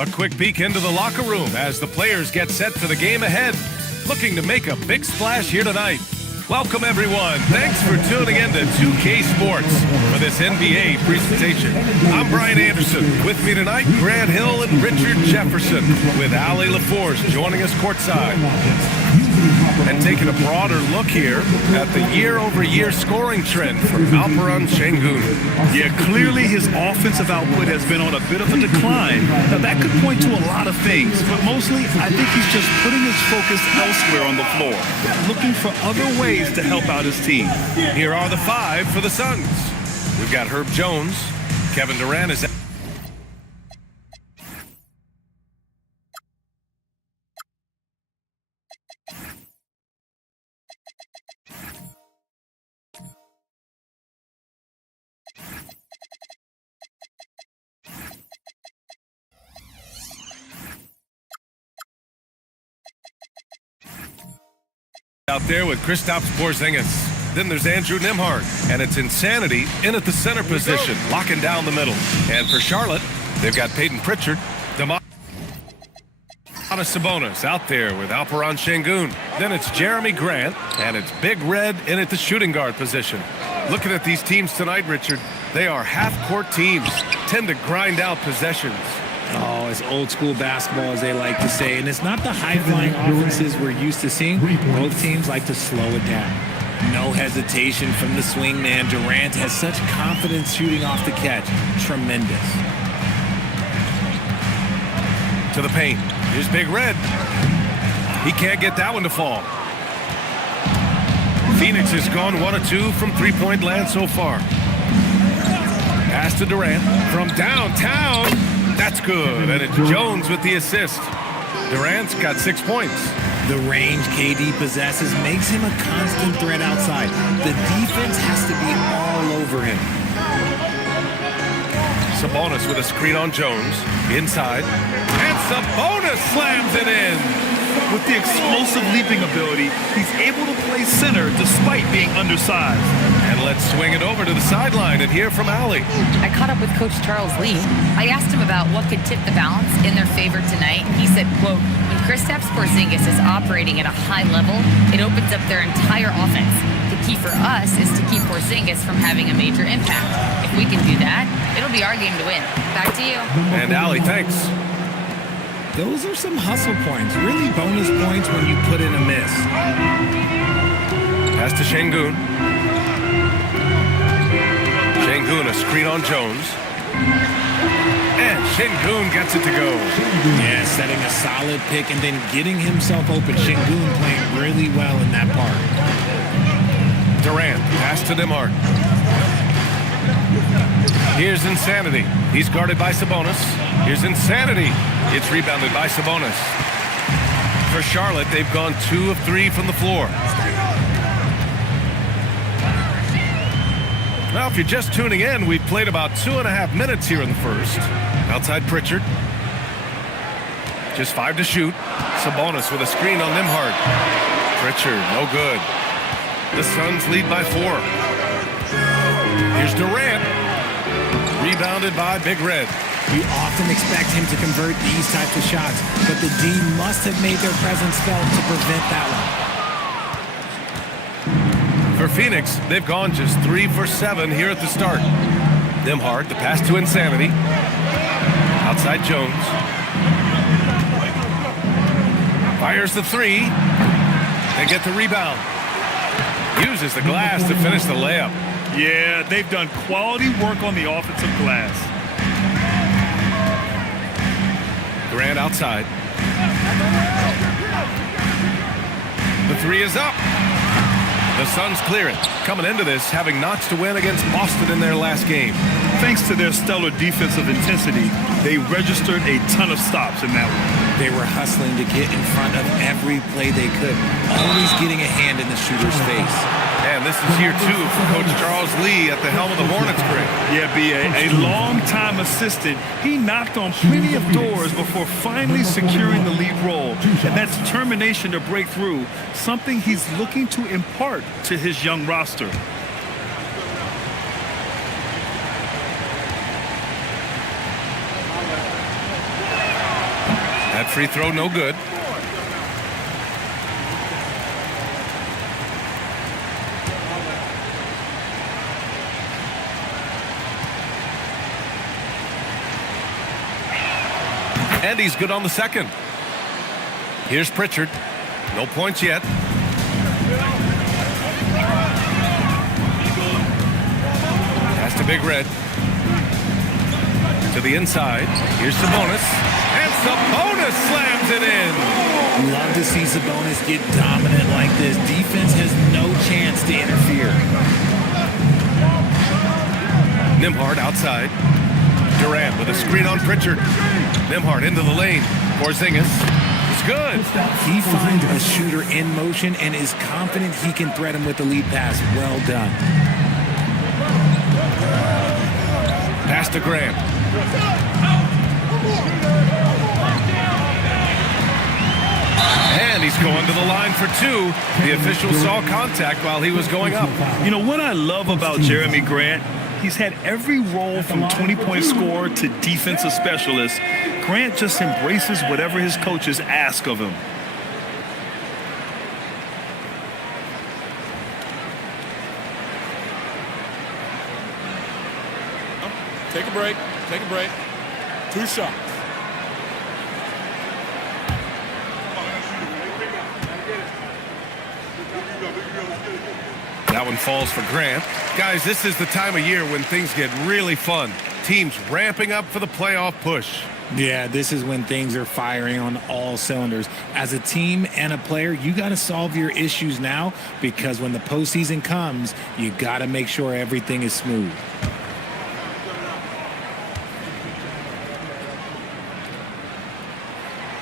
A quick peek into the locker room as the players get set for the game ahead, looking to make a big splash here tonight. Welcome, everyone. Thanks for tuning in to 2K Sports for this NBA presentation. I'm Brian Anderson. With me tonight, Grant Hill and Richard Jefferson, with Ali LaForce joining us courtside. And taking a broader look here at the year-over-year scoring trend for Alperen Şengün. Yeah, clearly his offensive output has been on a bit of a decline. Now, that could point to a lot of things, but mostly I think he's just putting his focus elsewhere on the floor, looking for other ways to help out his team. Here are the five for the Suns. We've got Herb Jones. Kevin Durant is out there with Kristaps Porzingis. Then there's Andrew Nembhard, and it's Insanity in at the center position, locking down the middle. And for Charlotte, they've got Peyton Pritchard, Domantas Sabonis out there with Alperen Şengün. Then it's Jeremy Grant, and it's Big Red in at the shooting guard position. Looking at these teams tonight, Richard, they are half-court teams, tend to grind out possessions. Oh, it's old school basketball, as they like to say. And it's not the high-flying offenses we're used to seeing. Both teams like to slow it down. No hesitation from the swing man. Durant has such confidence shooting off the catch. Tremendous. To the paint. Here's Big Red. He can't get that one to fall. Phoenix has gone 1 of 2 from three-point land so far. Pass to Durant from downtown. That's good, and it's Jones with the assist. Durant's got 6 points. The range KD possesses makes him a constant threat outside. The defense has to be all over him. Sabonis with a screen on Jones. Inside. And Sabonis slams it in. With the explosive leaping ability, he's able to play center despite being undersized. And let's swing it over to the sideline and hear from Ali. I caught up with Coach Charles Lee. I asked him about what could tip the balance in their favor tonight. He said, quote, when Kristaps Porzingis is operating at a high level, it opens up their entire offense. The key for us is to keep Porzingis from having a major impact. If we can do that, it'll be our game to win. Back to you. And Ali, thanks. Those are some hustle points. Really bonus points when you put in a miss. Pass to Şengün. Şengün, a screen on Jones. And Şengün gets it to go. Yeah, setting a solid pick and then getting himself open. Şengün playing really well in that part. Durant, pass to Nembhard. Here's Insanity. He's guarded by Sabonis. Here's Insanity. It's rebounded by Sabonis. For Charlotte, they've gone 2 of 3 from the floor. Now, if you're just tuning in, we've played about 2.5 minutes here in the first. Outside Pritchard. Just 5 to shoot. Sabonis with a screen on Nembhard. Pritchard, no good. The Suns lead by 4. Here's Durant. Rebounded by Big Red. You often expect him to convert these types of shots, but the D must have made their presence felt to prevent that one. For Phoenix, they've gone just 3 for 7 here at the start. Nembhard, the pass to Insanity. Outside Jones. Fires the 3. They get the rebound. Uses the glass to finish the layup. Yeah, they've done quality work on the offensive glass. Durant outside. The 3 is up. The Suns clear it. Coming into this, having notched to win against Boston in their last game. Thanks to their stellar defensive intensity, they registered a ton of stops in that one. They were hustling to get in front of every play they could, always getting a hand in the shooter's face. And this is year 2 for Coach Charles Lee at the helm of the Hornets grid. Yeah, B.A., a long-time assistant. He knocked on plenty of doors before finally securing the lead role. And that's determination to break through, something he's looking to impart to his young roster. That free throw no good. And he's good on the second. Here's Pritchard. No points yet. Pass to Big Red. To the inside. Here's Sabonis. And Sabonis slams it in. Love to see Sabonis get dominant like this. Defense has no chance to interfere. Nembhard outside. Durant with a screen on Pritchard. Nembhard into the lane. Porzingis. It's good. He finds a shooter in motion and is confident he can threat him with the lead pass. Well done. Pass to Grant. And he's going to the line for two. The official saw contact while he was going up. You know what I love about Jeremy Grant? He's had every role from 20-point scorer to defensive specialist. Grant just embraces whatever his coaches ask of him. Take a break. Take a break. 2 shots. That one falls for Grant. Guys, this is the time of year when things get really fun. Teams ramping up for the playoff push. Yeah, this is when things are firing on all cylinders. As a team and a player, you got to solve your issues now, because when the postseason comes, you got to make sure everything is smooth.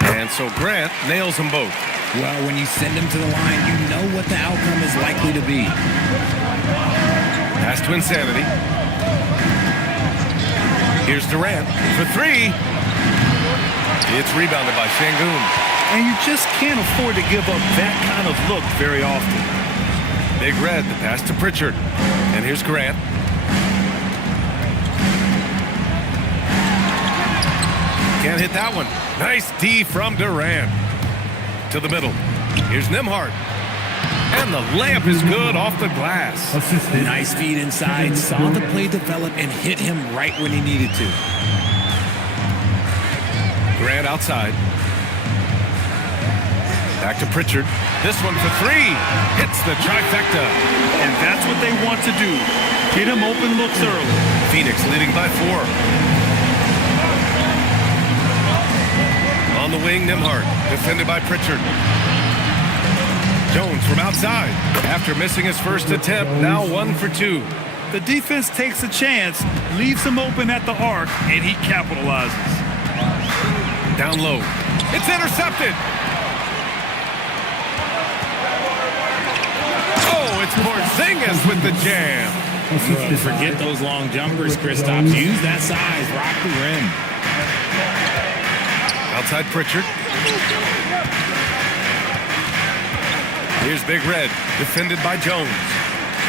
And so Grant nails them both. Well, when you send him to the line, you know what the outcome is likely to be. Pass to Insanity. Here's Durant for three. It's rebounded by Şengün. And you just can't afford to give up that kind of look very often. Big Red, the pass to Pritchard. And here's Grant. Can't hit that one. Nice D from Durant. To the middle. Here's Nembhard. And the layup is good off the glass. Nice feed inside. Saw the play develop and hit him right when he needed to. Grant outside. Back to Pritchard. This one for three. Hits the trifecta. And that's what they want to do. Get him open looks early. Phoenix leading by 4. On the wing, Nembhard. Defended by Pritchard. Jones from outside. After missing his first attempt, now 1 for 2. The defense takes a chance, leaves him open at the arc, and he capitalizes. Down low. It's intercepted. Oh, it's Porzingis with the jam. Forget those long jumpers, Kristaps. Use that size. Rock the rim. Outside Pritchard. Here's Big Red, defended by Jones.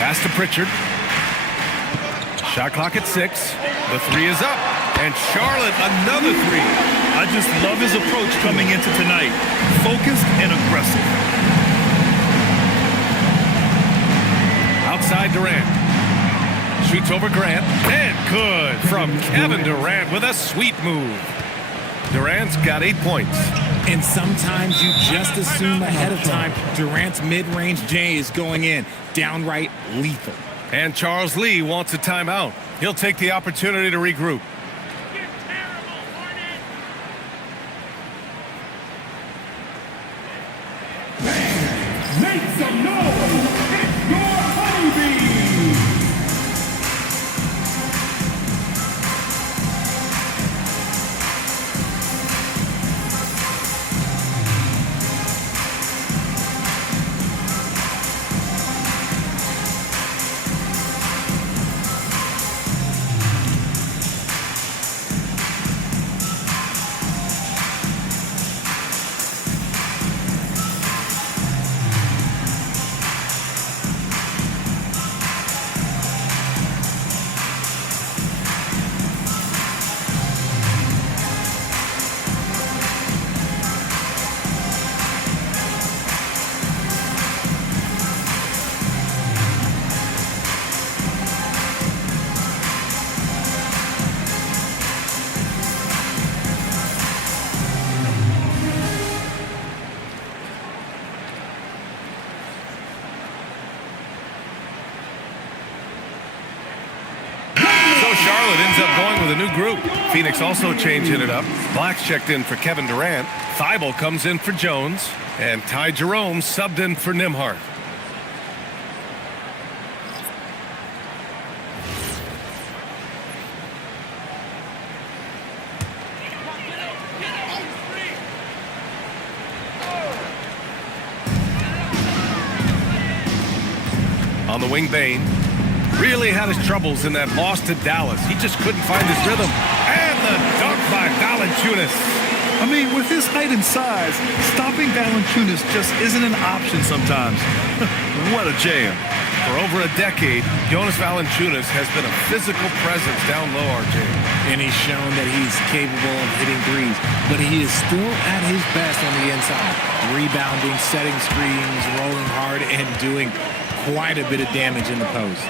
Pass to Pritchard. Shot clock at 6. The three is up. And Charlotte, another three. I just love his approach coming into tonight. Focused and aggressive. Outside Durant. Shoots over Grant. And good from Kevin Durant with a sweet move. Durant's got 8 points. And sometimes you just assume ahead of time Durant's mid-range J is going in. Downright lethal. And Charles Lee wants a timeout. He'll take the opportunity to regroup. You're terrible, Hornets! Make some noise! It's your honeybees! with a new group. Phoenix also changing it up. Black's checked in for Kevin Durant. Thibault comes in for Jones. And Ty Jerome subbed in for Nimhart. On the wing, Bain really had his troubles in that loss to Dallas. He just couldn't find his rhythm. And the dunk by Valanciunas. I mean, with his height and size, stopping Valanciunas just isn't an option sometimes. What a jam. For over a decade, Jonas Valanciunas has been a physical presence down low, RJ. And he's shown that he's capable of hitting threes, but he is still at his best on the inside. Rebounding, setting screens, rolling hard, and doing quite a bit of damage in the post.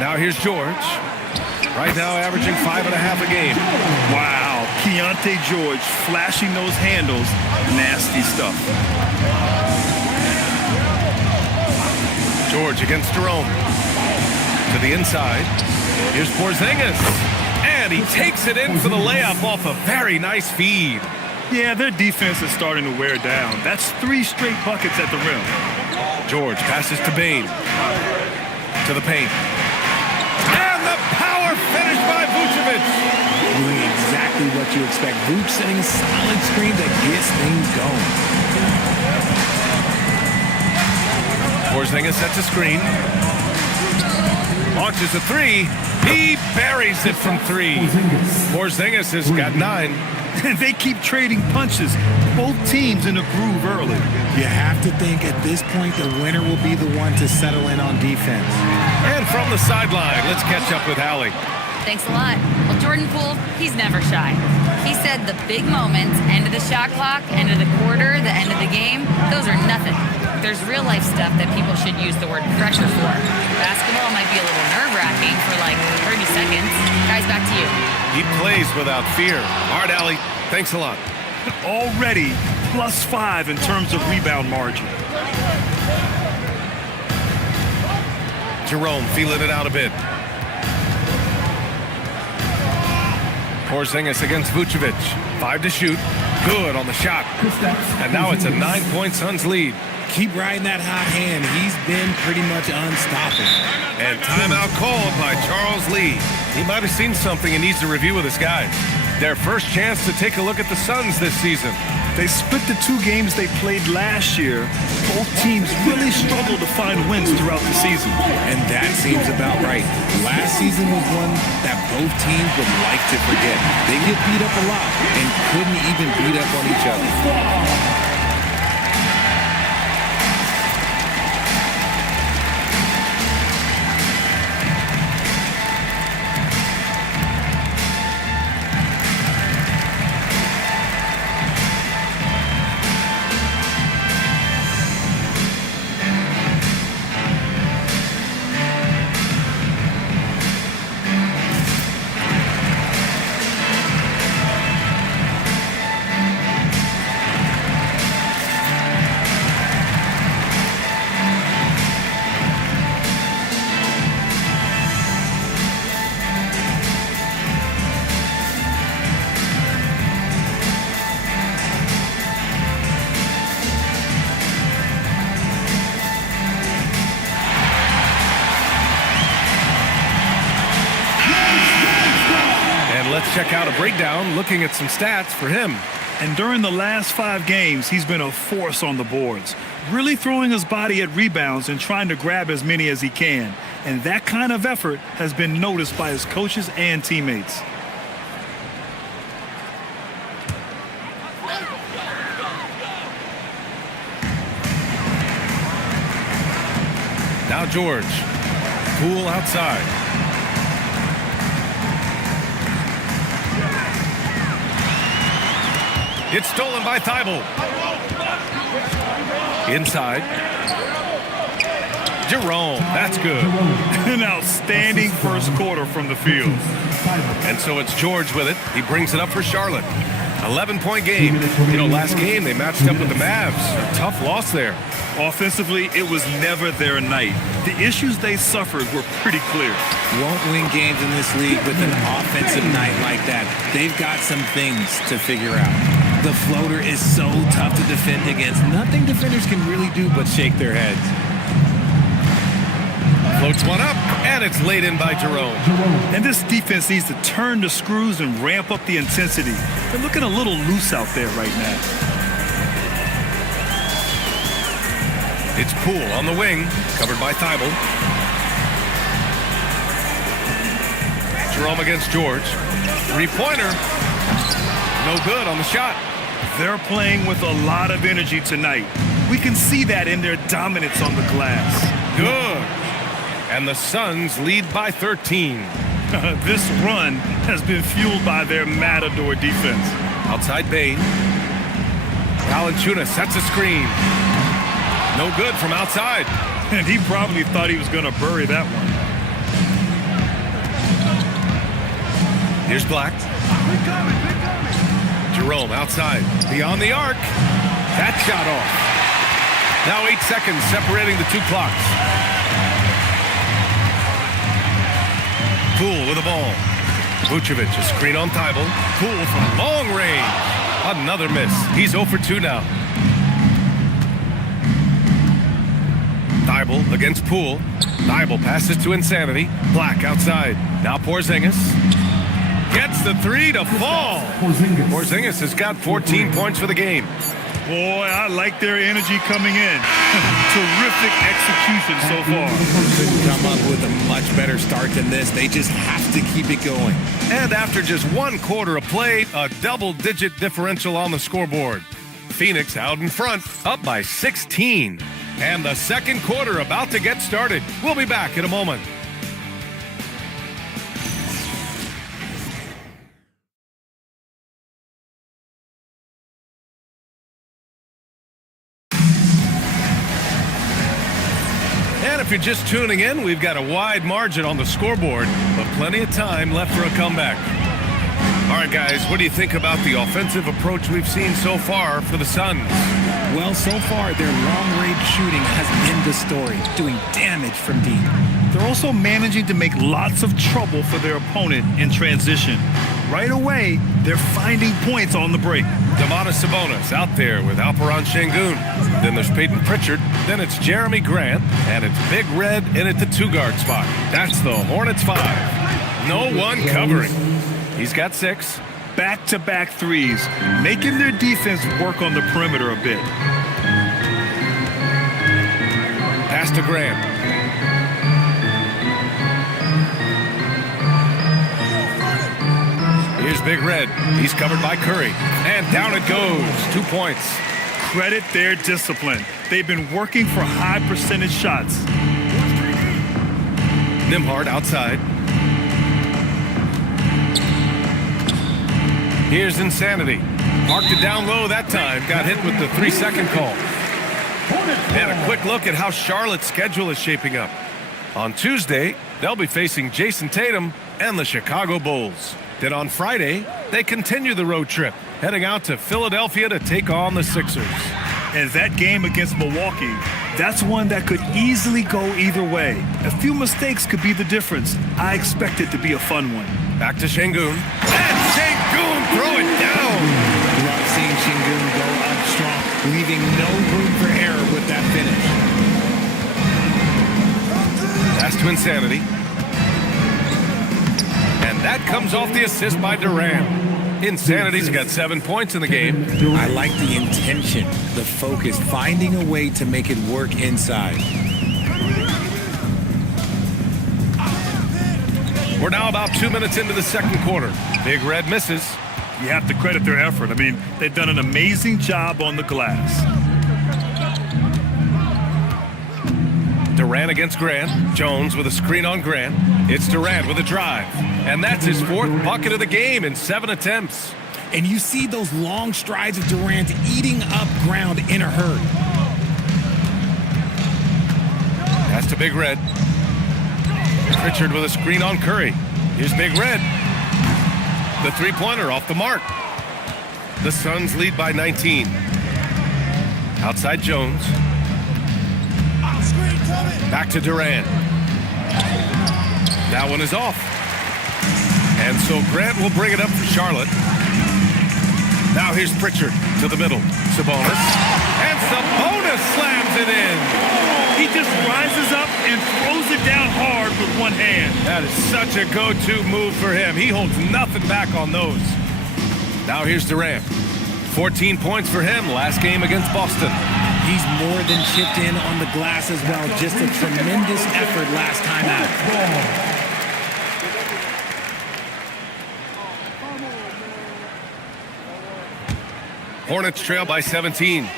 Now here's George. Right now averaging 5.5 a game. Wow, Keontae George flashing those handles. Nasty stuff. George against Jerome. To the inside. Here's Porzingis. And he takes it in for the layup off a very nice feed. Yeah, their defense is starting to wear down. That's 3 straight buckets at the rim. George passes to Bain. To the paint. And the power finish by Vucevic. Doing exactly what you expect. Vuce setting a solid screen that gets things going. Porzingis sets a screen. Launches a 3. He buries it from 3. Porzingis has got 9. They keep trading punches. Both teams in a groove early. You have to think at this point the winner will be the one to settle in on defense. And from the sideline, let's catch up with Allie. Thanks a lot. Well, Jordan Poole, he's never shy. He said the big moments, end of the shot clock, end of the quarter, the end of the game, those are nothing. There's real life stuff that people should use the word pressure for. Basketball might be a little nerve-wracking for like 30 seconds. Guys, back to you. He plays without fear. All right, Allie, thanks a lot. Already +5 in terms of rebound margin. Jerome feeling it out a bit. Porzingis against Vucevic. 5 to shoot. Good on the shot. And now it's a 9-point Suns lead. Keep riding that hot hand. He's been pretty much unstoppable. And timeout called by Charles Lee. He might have seen something and needs to review with his guys. Their first chance to take a look at the Suns this season. They split the 2 games they played last year. Both teams really struggled to find wins throughout the season. And that seems about right. Last season was one that both teams would like to forget. They get beat up a lot and couldn't even beat up on each other. Let's check out a breakdown looking at some stats for him. And during the last 5 games, he's been a force on the boards, really throwing his body at rebounds and trying to grab as many as he can. And that kind of effort has been noticed by his coaches and teammates. Now George. Poole outside. It's stolen by Thibault. Inside. Jerome, that's good. An outstanding first quarter from the field. And so it's George with it. He brings it up for Charlotte. 11-point game. You know, last game they matched up with the Mavs. A tough loss there. Offensively, it was never their night. The issues they suffered were pretty clear. Won't win games in this league with an offensive night like that. They've got some things to figure out. The floater is so tough to defend against. Nothing defenders can really do but shake their heads. Floats one up, and it's laid in by Jerome. And this defense needs to turn the screws and ramp up the intensity. They're looking a little loose out there right now. It's Poole on the wing, covered by Thibault. Jerome against George. Three-pointer. No good on the shot. They're playing with a lot of energy tonight. We can see that in their dominance on the glass. Good. And the Suns lead by 13. This run has been fueled by their matador defense. Outside Bain. Valanciunas sets a screen. No good from outside. And he probably thought he was going to bury that one. Here's Black. Jerome outside. Beyond the arc. That shot off. Now 8 seconds separating the two clocks. Poole with the ball. Vucevic, a screen on Thibault. Poole from long range. Another miss. He's 0 for 2 now. Thibault against Poole. Thibault passes to Insanity. Black outside. Now Porzingis. Gets the three to fall. Porzingis has got 14 points for the game. Boy, I like their energy coming in. Terrific execution so far. Couldn't come up with a much better start than this. They just have to keep it going. And after just 1 quarter of play, a double-digit differential on the scoreboard. Phoenix out in front, up by 16. And the second quarter about to get started. We'll be back in a moment. And if you're just tuning in, we've got a wide margin on the scoreboard, but plenty of time left for a comeback. All right, guys, what do you think about the offensive approach we've seen so far for the Suns? Well, so far, their long-range shooting has been the story, doing damage from deep. They're also managing to make lots of trouble for their opponent in transition. Right away, they're finding points on the break. Domantas Sabonis out there with Alperen Şengün. Then there's Peyton Pritchard. Then it's Jeremy Grant. And it's Big Red in at the 2-guard spot. That's the Hornets 5. No one covering. He's got 6. Back-to-back threes, making their defense work on the perimeter a bit. Pass to Grant. Here's Big Red. He's covered by Curry. And down it goes. 2 points. Credit their discipline. They've been working for high percentage shots. Nembhard outside. Here's Insanity. Marked it down low that time. Got hit with the 3-second call. And a quick look at how Charlotte's schedule is shaping up. On Tuesday, they'll be facing Jason Tatum and the Chicago Bulls. Then on Friday, they continue the road trip, heading out to Philadelphia to take on the Sixers. And that game against Milwaukee, that's one that could easily go either way. A few mistakes could be the difference. I expect it to be a fun one. Back to Şengün. And Şengün throw it down. Love seeing Şengün go up strong, leaving no room for error with that finish. Pass to Insanity. And that comes off the assist by Durant. Insanity's got 7 points in the game. I like the intention, the focus, finding a way to make it work inside. We're now about 2 minutes into the second quarter. Big Red misses. You have to credit their effort. I mean, they've done an amazing job on the glass. Durant against Grant. Jones with a screen on Grant. It's Durant with a drive. And that's his 4th bucket of the game in 7 attempts. And you see those long strides of Durant eating up ground in a hurry. Pass to Big Red. Pritchard with a screen on Curry. Here's Big Red. The three-pointer off the mark. The Suns lead by 19. Outside Jones. Back to Durant. That one is off. And so Grant will bring it up for Charlotte. Now here's Pritchard to the middle. Sabonis. And Sabonis slams it in. He just rises up and throws it down hard with one hand. That is such a go-to move for him. He holds nothing back on those. Now here's Durant. 14 points for him last game against Boston. He's more than chipped in on the glass as well. Just a tremendous effort last time out. Hornets trail by 17.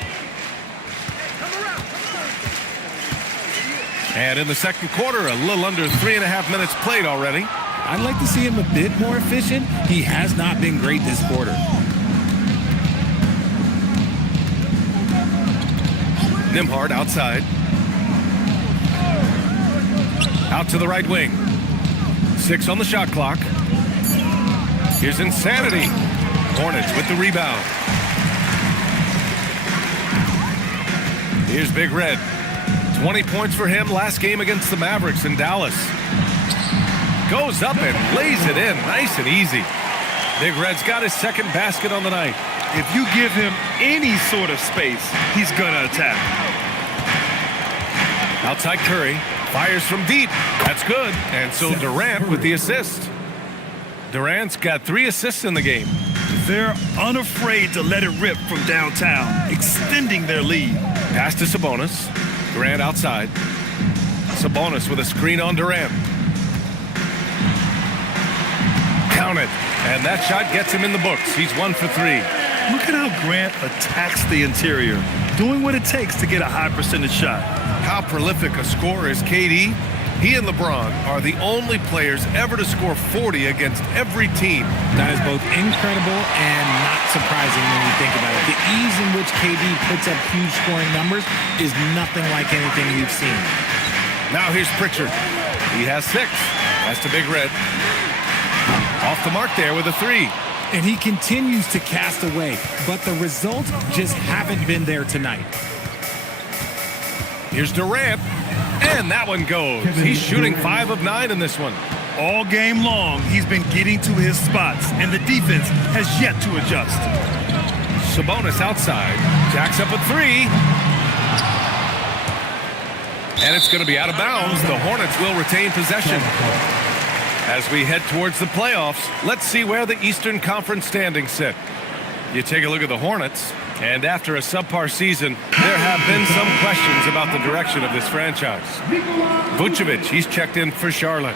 And in the second quarter, a little under 3.5 minutes played already. I'd like to see him a bit more efficient. He has not been great this quarter. Nembhard outside. Out to the right wing. 6 on the shot clock. Here's Insanity. Hornets with the rebound. Here's Big Red. 20 points for him last game against the Mavericks in Dallas. Goes up and lays it in nice and easy. Big Red's got his second basket on the night. If you give him any sort of space, he's going to attack. Outside Curry. Fires from deep. That's good. And so Durant with the assist. Durant's got 3 assists in the game. They're unafraid to let it rip from downtown, extending their lead. Pass to Sabonis. Durant outside. Sabonis with a screen on Durant. Count it. And that shot gets him in the books. He's 1 for 3. Look at how Grant attacks the interior, doing what it takes to get a high percentage shot. How prolific a scorer is KD? He and LeBron are the only players ever to score 40 against every team. That is both incredible and not surprising when you think about it. The ease in which KD puts up huge scoring numbers is nothing like anything we've seen. Now here's Pritchard. He has 6. That's to Big Red. Off the mark there with a 3. And he continues to cast away, but the results just haven't been there tonight. Here's Durant, and that one goes. He's shooting 5 of 9 in this one. All game long, he's been getting to his spots, and the defense has yet to adjust. Sabonis outside, jacks up a 3. And it's going to be out of bounds. The Hornets will retain possession. As we head towards the playoffs, let's see where the Eastern Conference standings sit. You take a look at the Hornets, and after a subpar season, there have been some questions about the direction of this franchise. Vucevic, he's checked in for Charlotte.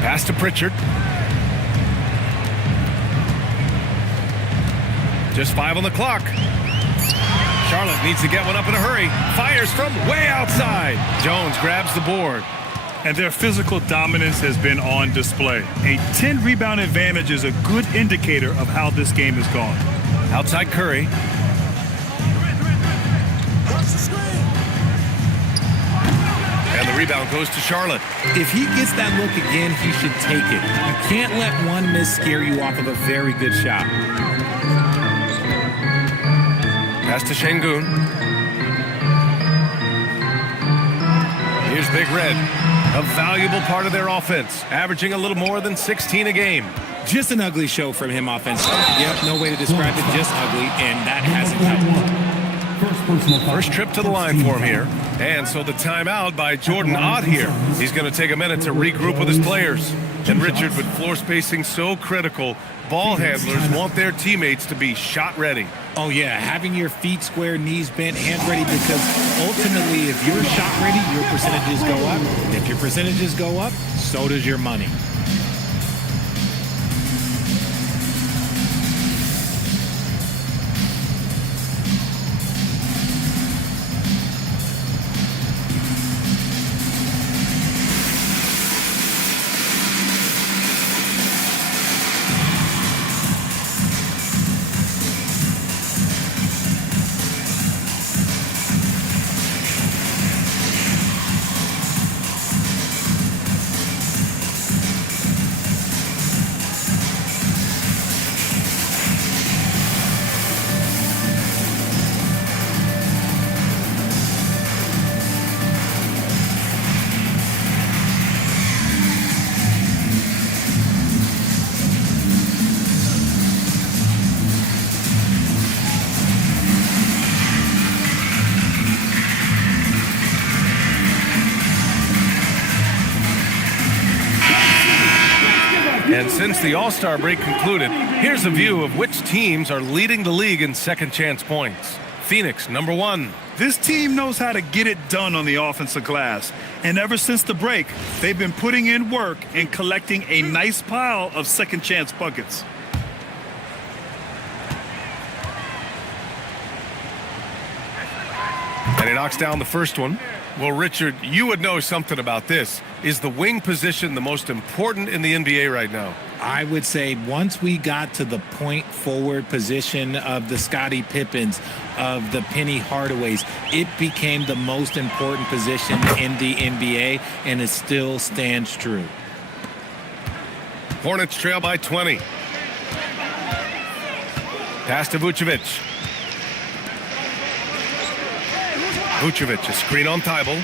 Pass to Pritchard. Just 5 on the clock. Charlotte needs to get one up in a hurry. Fires from way outside. Jones grabs the board. And their physical dominance has been on display. A 10-rebound advantage is a good indicator of how this game has gone. Outside Curry. And the rebound goes to Charlotte. If he gets that look again, he should take it. You can't let one miss scare you off of a very good shot. Pass to Şengün. Here's Big Red. A valuable part of their offense, averaging a little more than 16 a game. Just an ugly show from him offensively. Yep, no way to describe it, just ugly, and that hasn't helped. First trip to the line for him here. And so the timeout by Jordan Ott here. He's going to take a minute to regroup with his players. And Richard, with floor spacing so critical, ball handlers want their teammates to be shot ready. Oh, yeah, having your feet square, knees bent, hands ready, because ultimately, if you're shot ready, your percentages go up. And if your percentages go up, so does your money. And since the All-Star break concluded, here's a view of which teams are leading the league in second chance points. Phoenix, number 1. This team knows how to get it done on the offensive glass. And ever since the break, they've been putting in work and collecting a nice pile of second chance buckets. And he knocks down the first one. Well, Richard, you would know something about this. Is the wing position the most important in the NBA right now? I would say once we got to the point forward position of the Scottie Pippens, of the Penny Hardaways, it became the most important position in the NBA, and it still stands true. Hornets trail by 20. Pass to Vucevic. Vucevic, a screen on Thibault.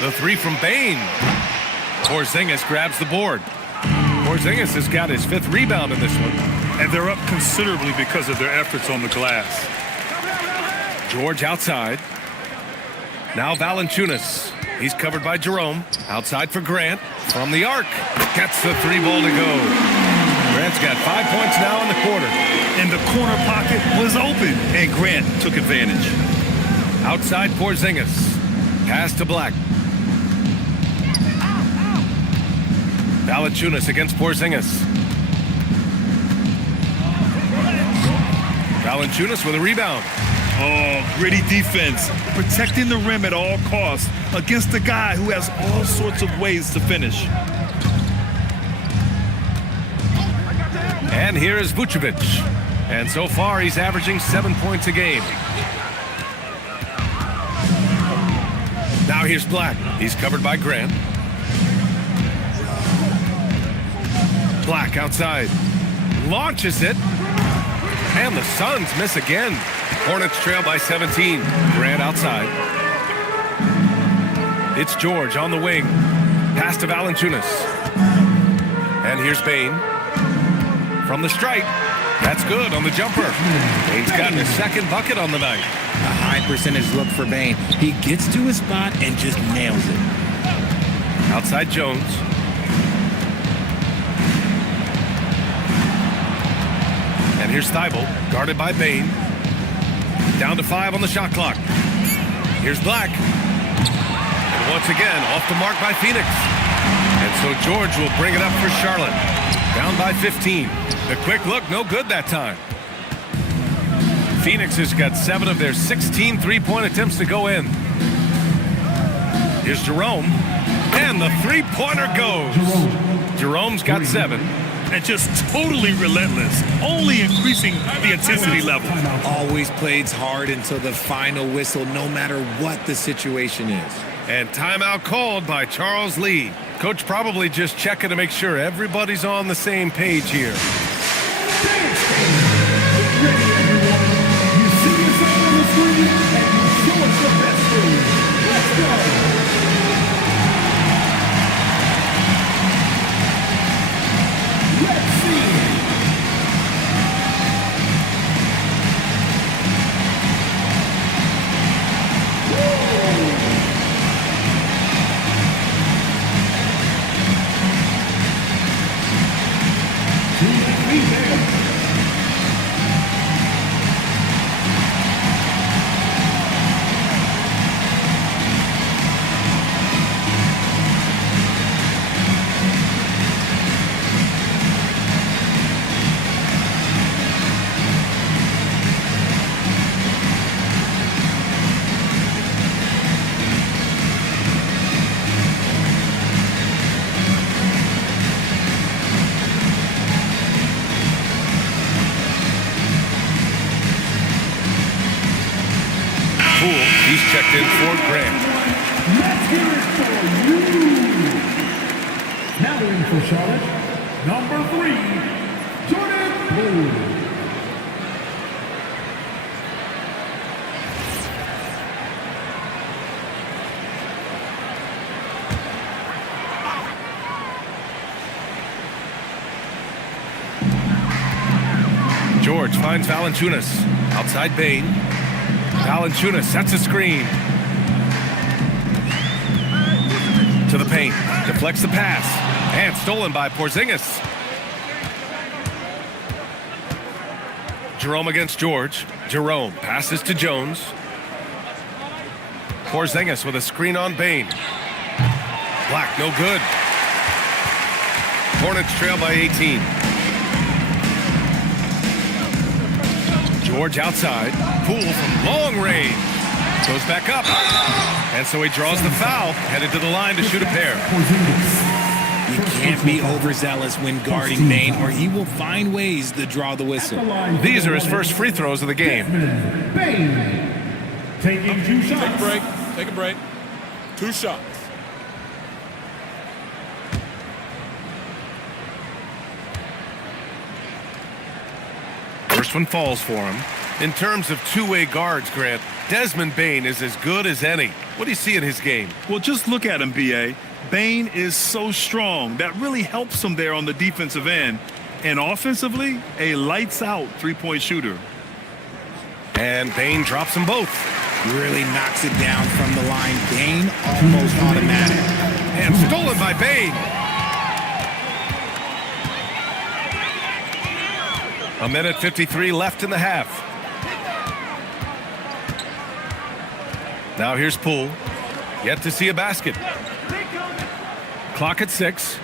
The three from Bane. Porzingis grabs the board. Porzingis has got his 5th rebound in this one. And they're up considerably because of their efforts on the glass. George outside. Now Valanciunas. He's covered by Jerome. Outside for Grant. From the arc. Gets the 3-ball to go. Grant's got 5 points now in the quarter. And the corner pocket was open, and Grant took advantage. Outside Porzingis. Pass to Black. Valanciunas against Porzingis. Valanciunas with a rebound. Oh, gritty defense. Protecting the rim at all costs against a guy who has all sorts of ways to finish. And here is Vucevic. And so far, he's averaging 7 points a game. Now here's Black. He's covered by Grant. Black outside. Launches it. And the Suns miss again. Hornets trail by 17. Grant outside. It's George on the wing. Pass to Valanciunas. And here's Bane. From the stripe. That's good on the jumper. Bane's gotten his 2nd bucket on the night. A high percentage look for Bane. He gets to his spot and just nails it. Outside Jones. And here's Thibault, guarded by Bane. Down to 5 on the shot clock. Here's Black. And once again, off the mark by Phoenix. And so George will bring it up for Charlotte. Down by 15. The quick look, no good that time. Phoenix has got 7 of their 16 three-point attempts to go in. Here's Jerome. And the three-pointer goes. Jerome's got 7. And just totally relentless, only increasing the intensity level. Always plays hard until the final whistle, no matter what the situation is. And timeout called by Charles Lee. Coach probably just checking to make sure everybody's on the same page here. You see yourself on the screen and you show us the best move. Let's go. Let's see. He's checked in for Grant. Let's hear it for you. Now in for Charlotte, number 3, Jordan Poole. George finds Valanciunas. Outside Bane. Valanciunas sets a screen. To the paint. Deflects the pass. And stolen by Porzingis. Jerome against George. Jerome passes to Jones. Porzingis with a screen on Bain. Black, no good. Hornets trail by 18. George outside. Poole from long range. Goes back up. And so he draws the foul, headed to the line to shoot a pair. You can't be overzealous when guarding Bain, or he will find ways to draw the whistle. These are his first free throws of the game. Bain. Taking 2 shots. Take a break. Take a break. 2 shots. First one falls for him. In terms of two-way guards, Grant, Desmond Bain is as good as any. What do you see in his game? Well, just look at him, B.A. Bain is so strong. That really helps him there on the defensive end. And offensively, a lights-out three-point shooter. And Bain drops them both. Really knocks it down from the line. Bain almost automatic. And stolen by Bain. A minute 53 left in the half. Now here's Poole. Yet to see a basket. Clock at 6.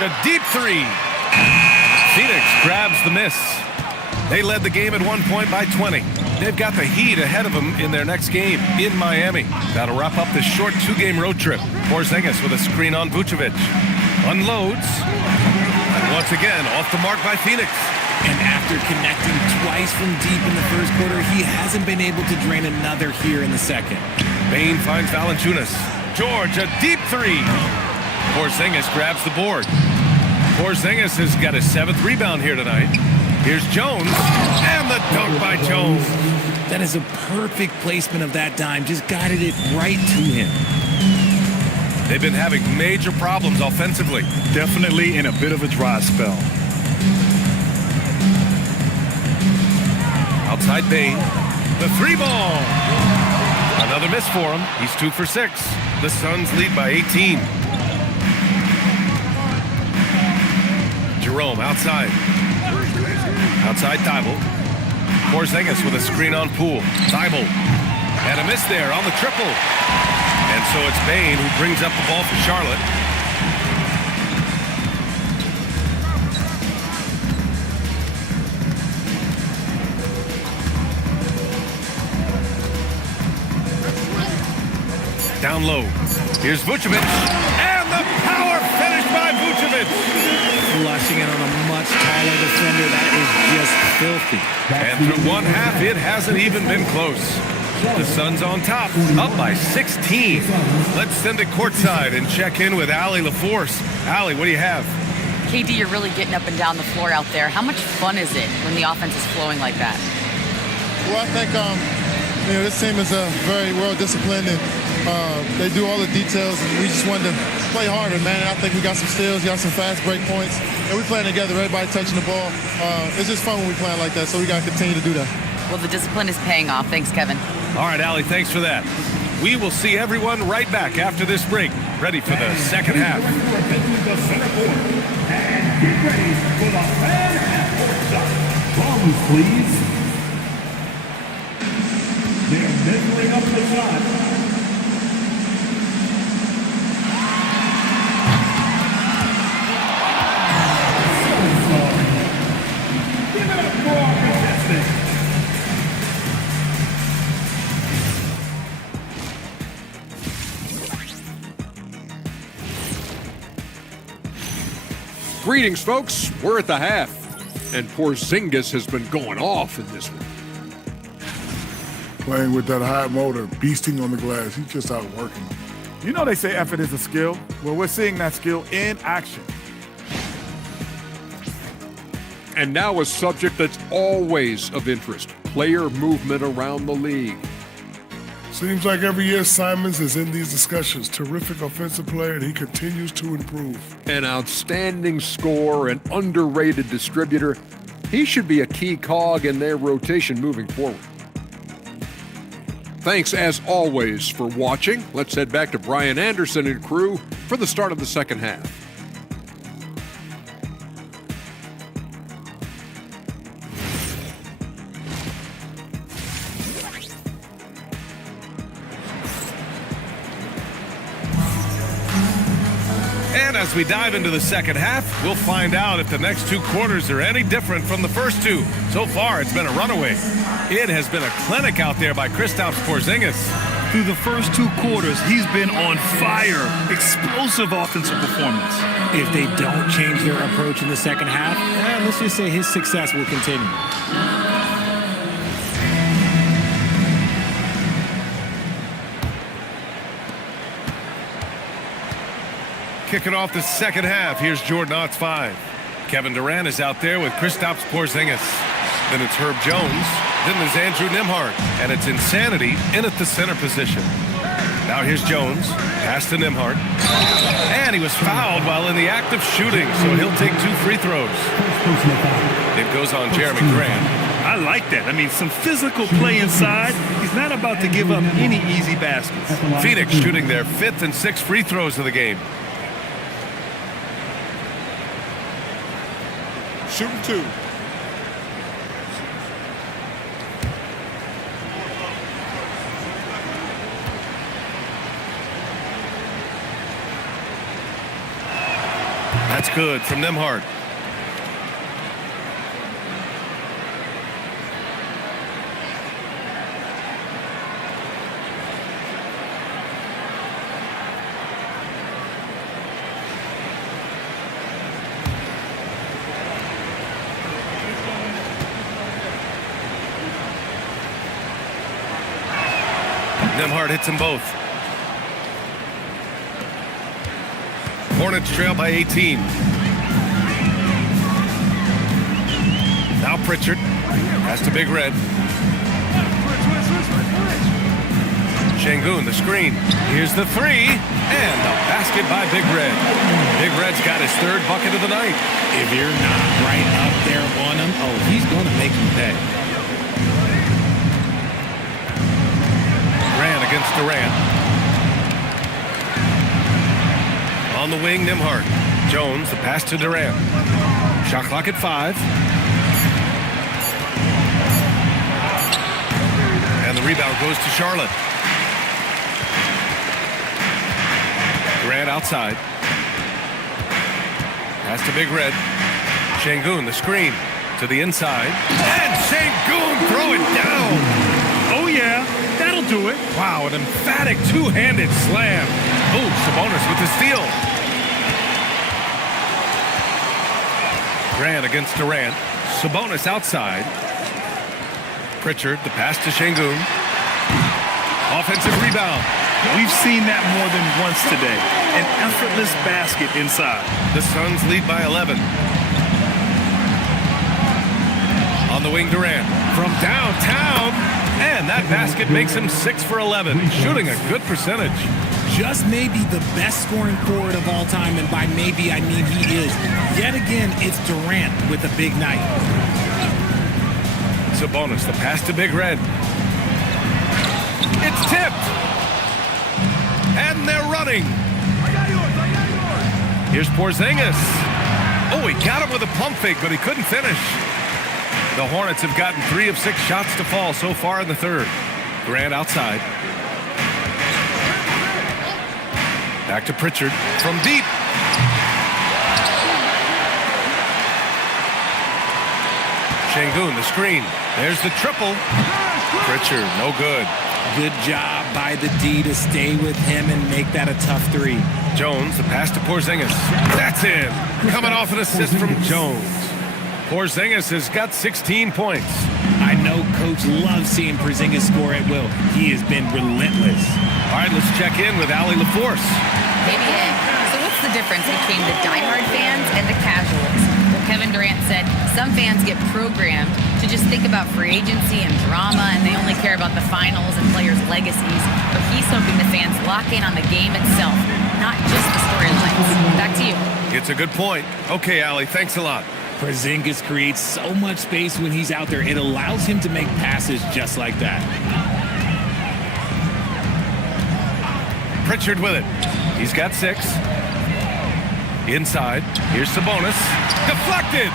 A deep three. Phoenix grabs the miss. They led the game at one point by 20. They've got the Heat ahead of them in their next game in Miami. That'll wrap up this short 2-game road trip. Porzingis with a screen on Vucevic. Unloads. And once again, off the mark by Phoenix. And after connecting twice from deep in the first quarter, he hasn't been able to drain another here in the second. Bain finds Valanciunas. George, a deep three. Porzingis grabs the board. Porzingis has got his 7th rebound here tonight. Here's Jones, and the dunk by Jones. That is a perfect placement of that dime. Just guided it right to him. They've been having major problems offensively. Definitely in a bit of a dry spell. Outside Bain, the 3-ball. Another miss for him. He's 2 for 6. The Suns lead by 18. Jerome outside. Outside Thibault. Porzingis with a screen on Poole. Thibault. And a miss there on the triple. And so it's Bain who brings up the ball for Charlotte. Down low. Here's Vucevic. And the power finish by Vucevic. Flushing it on a much taller defender. That is just filthy. And through one half, it hasn't even been close. The Suns on top, up by 16. Let's send it courtside and check in with Allie LaForce. Allie, what do you have? KD, you're really getting up and down the floor out there. How much fun is it when the offense is flowing like that? Well, I think this team is very well disciplined, and they do all the details, and we just wanted to play harder, man. And I think we got some steals, got some fast break points, and we playing together, everybody touching the ball. It's just fun when we playing like that, so we got to continue to do that. Well, the discipline is paying off. Thanks, Kevin. All right, Allie, thanks for that. We will see everyone right back after this break, ready for the second half. The center court. And get ready for the fan half court shot. Bombs, please. They're measuring up the shot. Give it up for our contestants. Greetings, folks. We're at the half, and Porzingis has been going off in this one. Playing with that high motor, beasting on the glass. He's just out working. You know they say effort is a skill. Well, we're seeing that skill in action. And now a subject that's always of interest, player movement around the league. Seems like every year Simons is in these discussions. Terrific offensive player, and he continues to improve. An outstanding scorer, an underrated distributor. He should be a key cog in their rotation moving forward. Thanks, as always, for watching. Let's head back to Brian Anderson and crew for the start of the second half. As we dive into the second half, we'll find out if the next 2 quarters are any different from the first 2. So far, it's been a runaway. It has been a clinic out there by Kristaps Porzingis. Through the first 2 quarters, he's been on fire. Explosive offensive performance. If they don't change their approach in the second half, let's just say his success will continue. Kicking off the second half, here's Jordan Ott's 5. Kevin Durant is out there with Kristaps Porzingis. Then it's Herb Jones. Then there's Andrew Nembhard. And it's Insanity in at the center position. Now here's Jones. Pass to Nembhard. And he was fouled while in the act of shooting, so he'll take 2 free throws. It goes on Jeremy Grant. I like that. I mean, some physical play inside. He's not about to give up any easy baskets. Phoenix shooting their 5th and 6th free throws of the game. Shooting 2. That's good from Nembhard. Nembhard hits them both. Hornets trail by 18. Now Pritchard. Pass to Big Red. Şengün, the screen. Here's the 3. And the basket by Big Red. Big Red's got his 3rd bucket of the night. If you're not right up there on him, he's going to make him pay. Grant against Durant. On the wing, Nembhard. Jones, the pass to Durant. Shot clock at 5. And the rebound goes to Charlotte. Durant outside. Pass to Big Red. Şengün, the screen to the inside. And Şengün throw it down. Oh, yeah. That'll do it. Wow, an emphatic 2-handed slam. Oh, Sabonis with the steal. Grant against Durant. Sabonis outside. Pritchard, the pass to Şengün. Offensive rebound. We've seen that more than once today. An effortless basket inside. The Suns lead by 11. On the wing, Durant. From downtown. And that basket makes him 6 for 11. Shooting a good percentage. Just maybe the best scoring forward of all time, and by maybe I mean he is. Yet again, it's Durant with a big night. Sabonis, the pass to Big Red. It's tipped. And they're running. Here's Porzingis. Oh, he got him with a pump fake, but he couldn't finish. The Hornets have gotten 3 of 6 shots to fall so far in the 3rd. Grant outside. Back to Pritchard from deep. Şengün, the screen. There's the triple. Pritchard, no good. Good job by the D to stay with him and make that a tough 3. Jones, the pass to Porzingis. That's in. Coming off an assist from Jones. Porzingis has got 16 points. I know Coach loves seeing Porzingis score at will. He has been relentless. All right, let's check in with Allie LaForce. Maybe so what's the difference between the diehard fans and the casuals? Well, Kevin Durant said some fans get programmed to just think about free agency and drama, and they only care about the finals and players' legacies. But he's hoping the fans lock in on the game itself, not just the storylines. Back to you. It's a good point. Okay, Allie, thanks a lot. Porzingis creates so much space when he's out there. It allows him to make passes just like that. Pritchard with it. He's got 6. Inside. Here's Sabonis. Deflected.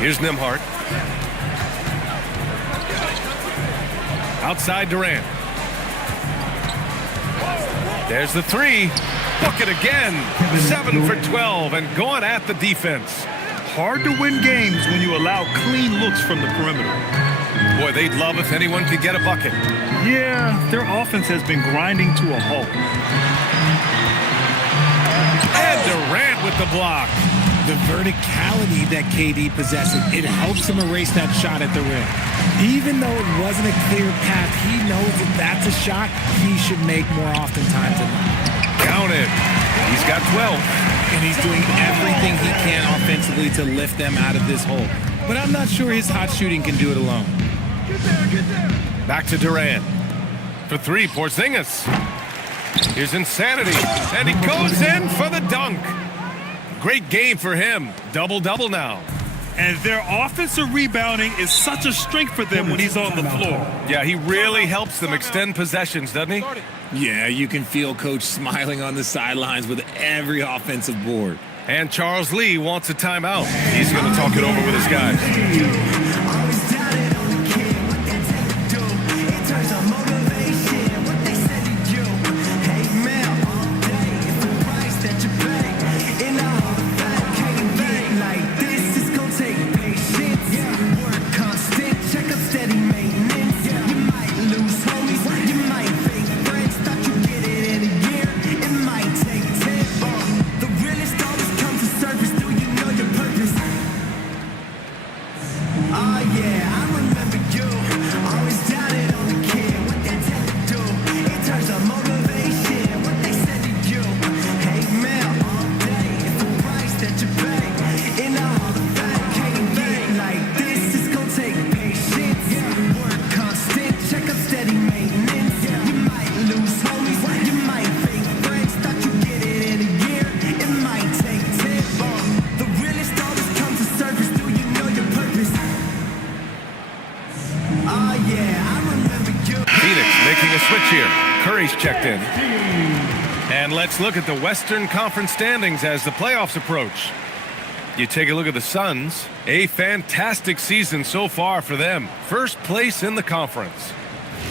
Here's Nembhard. Outside Durant. There's the three. Book it again. 7 for 12 and going at the defense. Hard to win games when you allow clean looks from the perimeter. Boy, they'd love if anyone could get a bucket. Yeah, their offense has been grinding to a halt. And Durant with the block. The verticality that KD possesses, it helps him erase that shot at the rim. Even though it wasn't a clear path, he knows that that's a shot he should make more oftentimes than not. Count it. He's got 12. And he's doing everything he can offensively to lift them out of this hole. But I'm not sure his hot shooting can do it alone. Back to Durant. For three, Porzingis. Here's insanity. And he goes in for the dunk. Great game for him. Double-double now. And their offensive rebounding is such a strength for them when he's on the floor. Yeah, he really helps them extend possessions, doesn't he? Yeah, you can feel Coach smiling on the sidelines with every offensive board. And Charles Lee wants a timeout. He's going to talk it over with his guys. Checked in. And let's look at the Western Conference standings as the playoffs approach. You take a look at the Suns. A fantastic season so far for them. First place in the conference.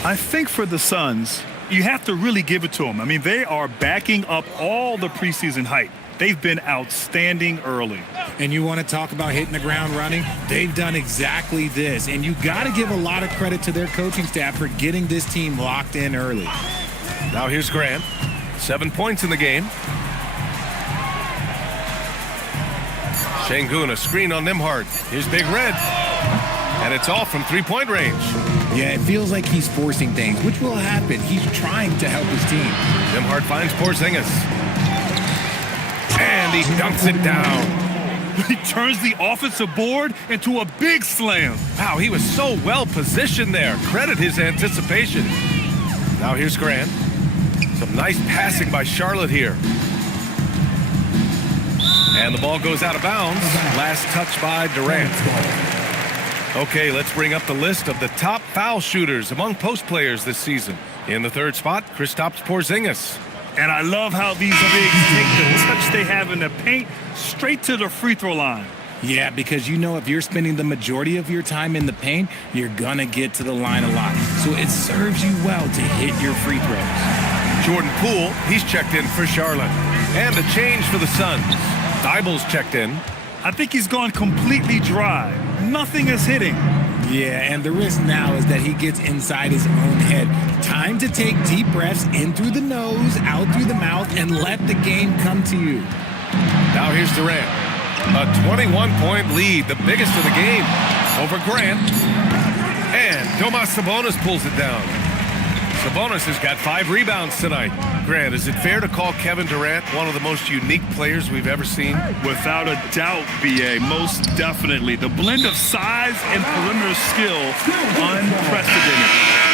I think for the Suns, you have to really give it to them. I mean, they are backing up all the preseason hype. They've been outstanding early. And you want to talk about hitting the ground running? They've done exactly this. And you got to give a lot of credit to their coaching staff for getting this team locked in early. Now here's Grant. 7 points in the game. Şengün, a screen on Nembhard. Here's Big Red. And it's off from three-point range. Yeah, it feels like he's forcing things, which will happen. He's trying to help his team. Nembhard finds Porzingis. And he dunks it down. He turns the offensive board into a big slam. Wow, he was so well positioned there. Credit his anticipation. Now here's Grant. Some nice passing by Charlotte here. And the ball goes out of bounds. Last touch by Durant. Okay, let's bring up the list of the top foul shooters among post players this season. In the third spot, Kristaps Porzingis. And I love how these bigs take the touch they have in the paint straight to the free throw line. Yeah, because you know if you're spending the majority of your time in the paint, you're going to get to the line a lot. So it serves you well to hit your free throws. Jordan Poole, he's checked in for Charlotte. And a change for the Suns. Dible's checked in. I think he's gone completely dry. Nothing is hitting. Yeah, and the risk now is that he gets inside his own head. Time to take deep breaths in through the nose, out through the mouth, and let the game come to you. Now here's Durant. A 21-point lead, the biggest of the game, over Grant. And Domas Sabonis pulls it down. Sabonis has got 5 rebounds tonight. Grant, is it fair to call Kevin Durant one of the most unique players we've ever seen? Without a doubt, B.A., most definitely. The blend of size and perimeter skill, unprecedented.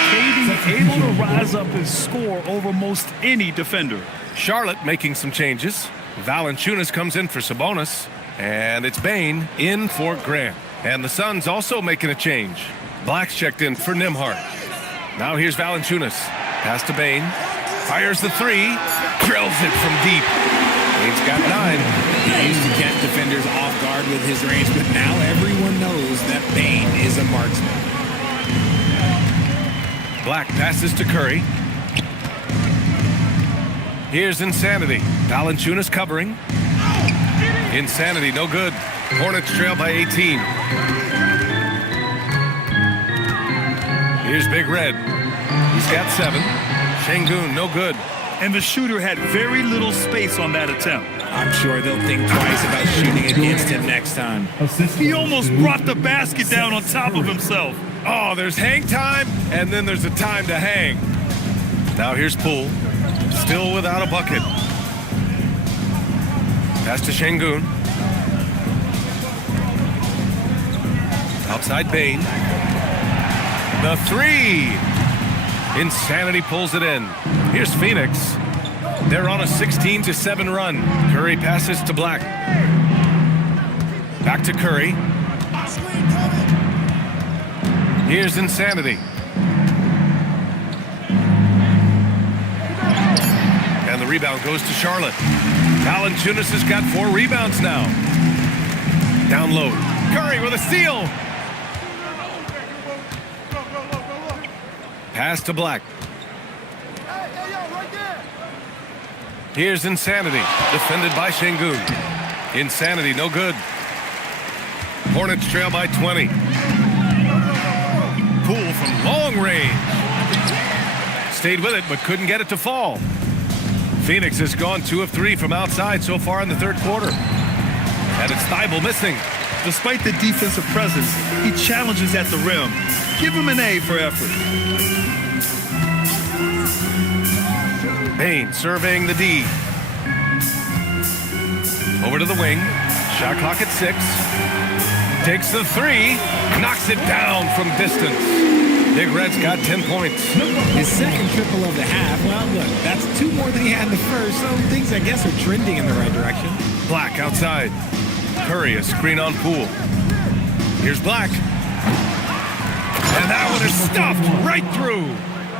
KD able to rise up and score over most any defender. Charlotte making some changes. Valanciunas comes in for Sabonis. And it's Bane in for Grant. And the Suns also making a change. Black's checked in for Nembhard. Now here's Valanciunas. Pass to Bane. Fires the three. Drills it from deep. Bane's got 9. He used to catch defenders off guard with his range, but now everyone knows that Bane is a marksman. Black passes to Curry. Here's Insanity. Valanciunas covering. Insanity, no good. Hornets trail by 18. Here's Big Red. He's got 7. Şengün, no good. And the shooter had very little space on that attempt. I'm sure they'll think twice about shooting against him next time. He almost brought the basket down on top of himself. Oh, there's hang time, and then there's a time to hang. Now here's Poole, still without a bucket. Pass to Şengün. Outside Bane. The 3. Insanity pulls it in. Here's Phoenix. They're on a 16-7 run. Curry passes to Black. Back to Curry. Here's Insanity. And the rebound goes to Charlotte. Valanciunas has got 4 rebounds now. Down low. Curry with a steal. Pass to Black. Here's Insanity, defended by Şengün. Insanity, no good. Hornets trail by 20. Poole from long range. Stayed with it, but couldn't get it to fall. Phoenix has gone 2 of 3 from outside so far in the third quarter. And it's Thibault missing. Despite the defensive presence, he challenges at the rim. Give him an A for effort. Bane surveying the D. Over to the wing. Shot clock at 6. Takes the 3. Knocks it down from distance. Big Red's got 10 points. His second triple of the half. Well, look, that's 2 more than he had in the first, so things, I guess, are trending in the right direction. Black outside. Curry, a screen on Poole. Here's Black. And that one is stuffed right through.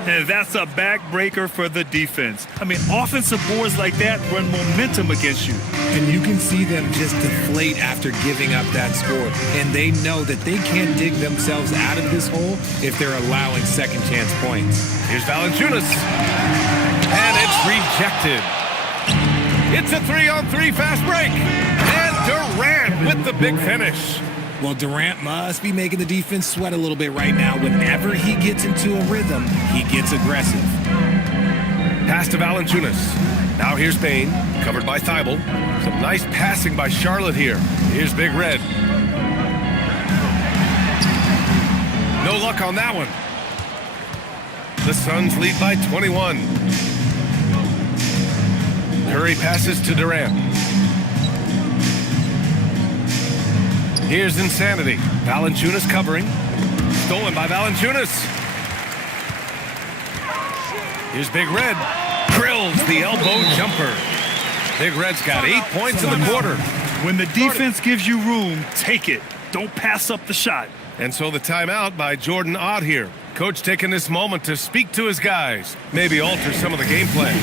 And that's a backbreaker for the defense. I mean, offensive boards like that run momentum against you. And you can see them just deflate after giving up that score. And they know that they can't dig themselves out of this hole if they're allowing second chance points. Here's Valanciunas. And it's rejected. It's a 3-on-3 fast break. And Durant with the big finish. Well, Durant must be making the defense sweat a little bit right now. Whenever he gets into a rhythm, he gets aggressive. Pass to Valanciunas. Now here's Bane, covered by Thibault. Some nice passing by Charlotte here. Here's Big Red. No luck on that one. The Suns lead by 21. Curry passes to Durant. Here's Insanity. Valanciunas covering. Stolen by Valanciunas. Here's Big Red. Drills the elbow jumper. Big Red's got 8 points in the quarter. When the defense gives you room, take it. Don't pass up the shot. And so the timeout by Jordan Ott here. Coach taking this moment to speak to his guys. Maybe alter some of the game plan.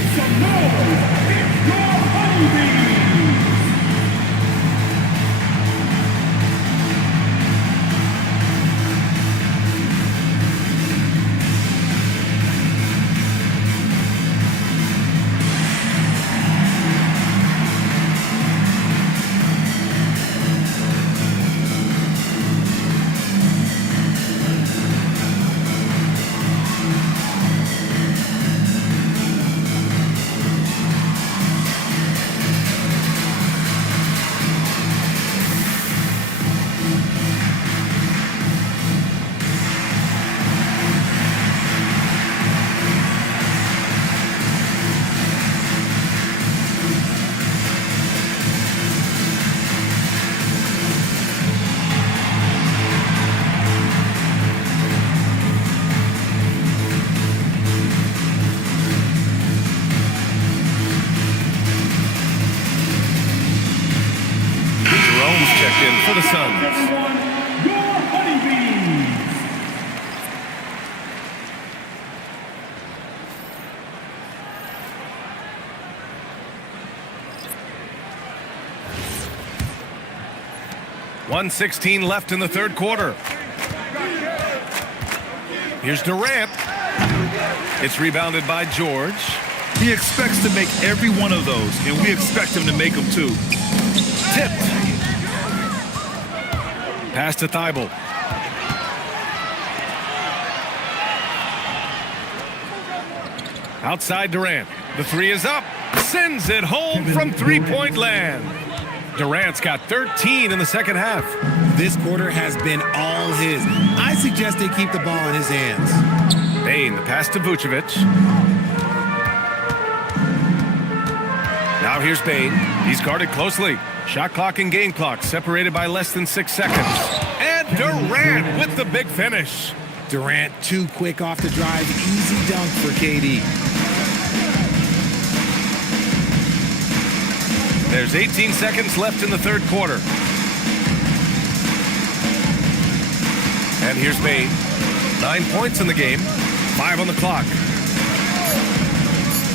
Checked in for the Suns. Your honeybees. .116 left in the third quarter. Here's Durant. It's rebounded by George. He expects to make every one of those, and we expect him to make them too. Tipped. Pass to Thibault. Outside Durant. The three is up. Sends it home from three-point land. Durant's got 13 in the second half. This quarter has been all his. I suggest they keep the ball in his hands. Bain, the pass to Vucevic. Now here's Bain. He's guarded closely. Shot clock and game clock separated by less than 6 seconds. And Durant with the big finish. Durant too quick off the drive. Easy dunk for KD. There's 18 seconds left in the third quarter. And here's Bain. 9 points in the game. 5 on the clock.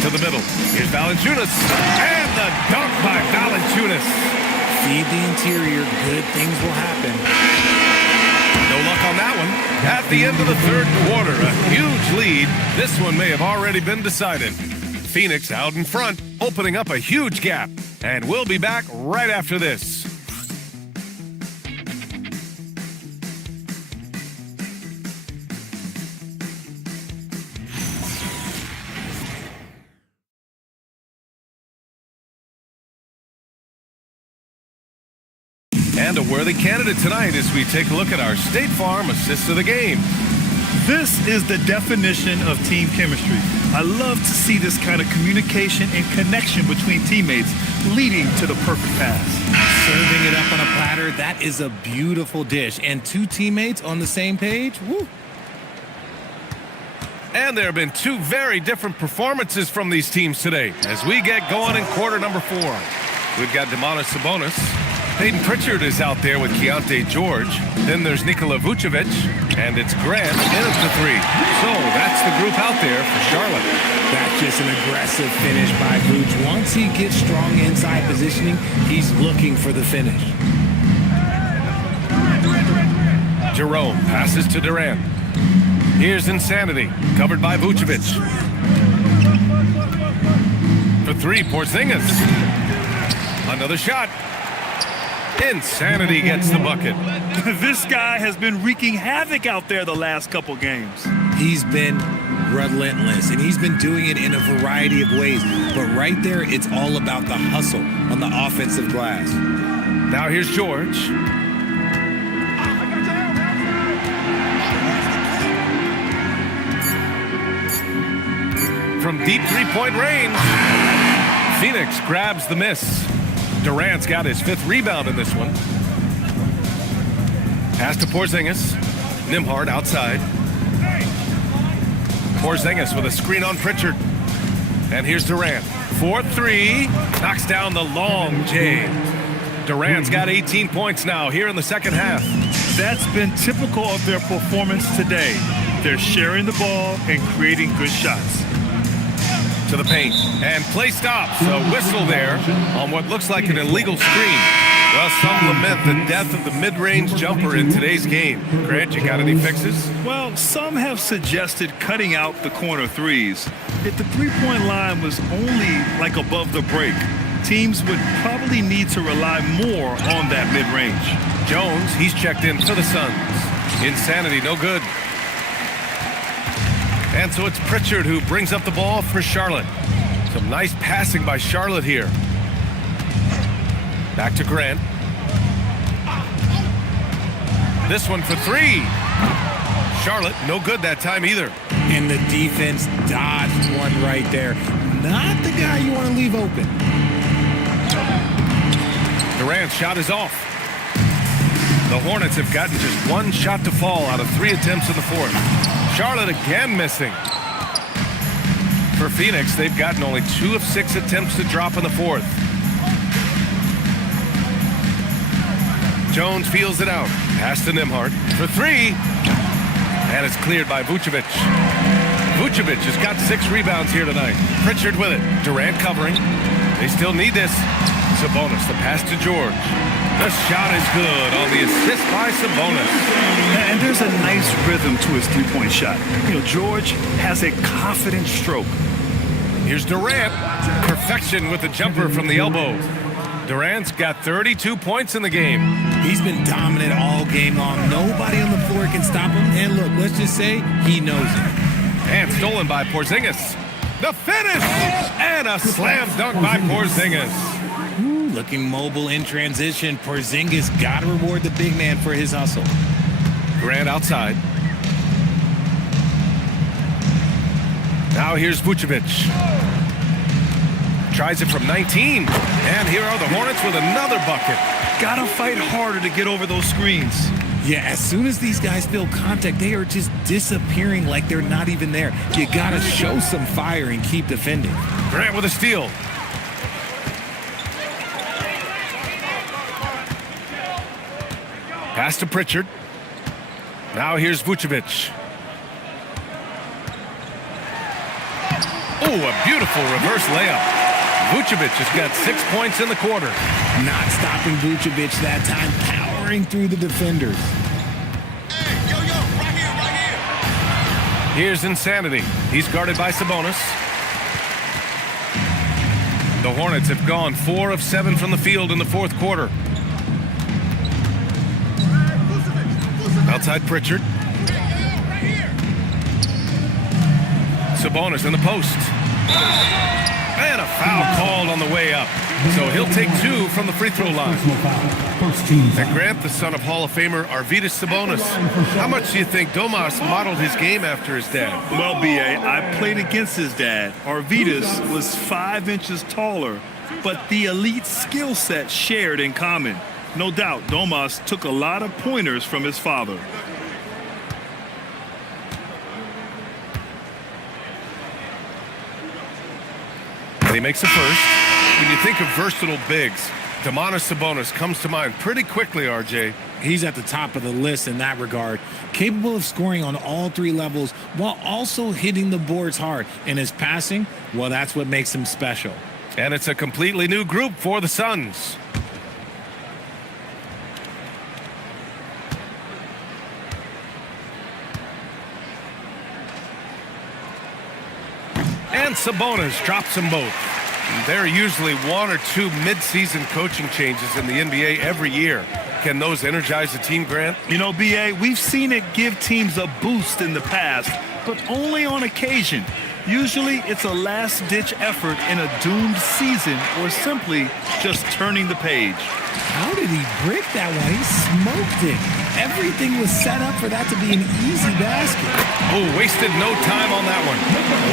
To the middle. Here's Valanciunas. And the dunk by Valanciunas. Feed the interior. Good things will happen. No luck on that one. At the end of the third quarter, a huge lead. This one may have already been decided. Phoenix out in front, opening up a huge gap. And we'll be back right after this. And a worthy candidate tonight as we take a look at our State Farm Assist of the Game. This is the definition of team chemistry. I love to see this kind of communication and connection between teammates leading to the perfect pass. Serving it up on a platter, that is a beautiful dish. And two teammates on the same page, woo. And there have been two very different performances from these teams today as we get going in quarter number 4. We've got Domantas Sabonis. Peyton Pritchard is out there with Keontae George. Then there's Nikola Vucevic, and it's Grant in at the 3. So that's the group out there for Charlotte. That's just an aggressive finish by Vooch. Once he gets strong inside positioning, he's looking for the finish. Jerome passes to Durant. Here's Insanity, covered by Vucevic. For 3, Porzingis. Another shot. Insanity gets the bucket. This guy has been wreaking havoc out there the last couple games. He's been relentless, and he's been doing it in a variety of ways. But right there, it's all about the hustle on the offensive glass. Now here's George. From deep three-point range, Phoenix grabs the miss. Durant's got his 5th rebound in this one. Pass to Porzingis. Nembhard outside. Porzingis with a screen on Pritchard. And here's Durant. 4-3. Knocks down the long J. Durant's got 18 points now here in the second half. That's been typical of their performance today. They're sharing the ball and creating good shots. To the paint, and play stops. A whistle there on what looks like an illegal screen. Well, some lament the death of the mid-range jumper in today's game. Grant, you got any fixes? Well, some have suggested cutting out the corner threes. If the three-point line was only like above the break, teams would probably need to rely more on that mid-range. Jones, he's checked in for the Suns. Insanity, no good. And so it's Pritchard who brings up the ball for Charlotte. Some nice passing by Charlotte here. Back to Grant. This one for 3. Charlotte, no good that time either. And the defense dodged one right there. Not the guy you want to leave open. Durant's shot is off. The Hornets have gotten just 1 shot to fall out of 3 attempts in the 4th. Charlotte again missing. For Phoenix, they've gotten only 2 of 6 attempts to drop in the 4th. Jones feels it out. Pass to Nembhard for 3. And it's cleared by Vucevic. Vucevic has got 6 rebounds here tonight. Pritchard with it. Durant covering. They still need this. Sabonis, the pass to George. The shot is good on the assist by Sabonis. And there's a nice rhythm to his three-point shot. You know, George has a confident stroke. Here's Durant. Perfection with the jumper from the elbow. Durant's got 32 points in the game. He's been dominant all game long. Nobody on the floor can stop him. And look, let's just say he knows it. And stolen by Porzingis. The finish! And a slam dunk by Porzingis. Ooh, looking mobile in transition. Porzingis got to reward the big man for his hustle. Grant outside. Now here's Vucevic. Tries it from 19. And here are the Hornets with another bucket. Gotta fight harder to get over those screens. Yeah, as soon as these guys feel contact, they are just disappearing like they're not even there. You gotta show some fire and keep defending. Grant with a steal. Pass to Pritchard. Now here's Vucevic. Oh, a beautiful reverse layup. Vucevic has got 6 points in the quarter. Not stopping Vucevic that time, powering through the defenders. Hey, yo, right here. Here's Insanity. He's guarded by Sabonis. The Hornets have gone 4 of 7 from the field in the fourth quarter. Outside Pritchard. Sabonis in the post. And a foul called on the way up. So he'll take 2 from the free throw line. And Grant, the son of Hall of Famer Arvydas Sabonis. How much do you think Domas modeled his game after his dad? Well, B.A., I played against his dad. Arvydas was 5 inches taller, but the elite skill set shared in common. No doubt, Domas took a lot of pointers from his father. And he makes the first. When you think of versatile bigs, Domantas Sabonis comes to mind pretty quickly, RJ. He's at the top of the list in that regard. Capable of scoring on all 3 levels while also hitting the boards hard. And his passing, well, that's what makes him special. And it's a completely new group for the Suns. And Sabonis drops them both. There are usually 1 or 2 mid-season coaching changes in the NBA every year. Can those energize the team, Grant? You know, B.A., we've seen it give teams a boost in the past, but only on occasion. Usually it's a last-ditch effort in a doomed season or simply just turning the page. How did he break that one? He smoked it. Everything was set up for that to be an easy basket. Oh, wasted no time on that one.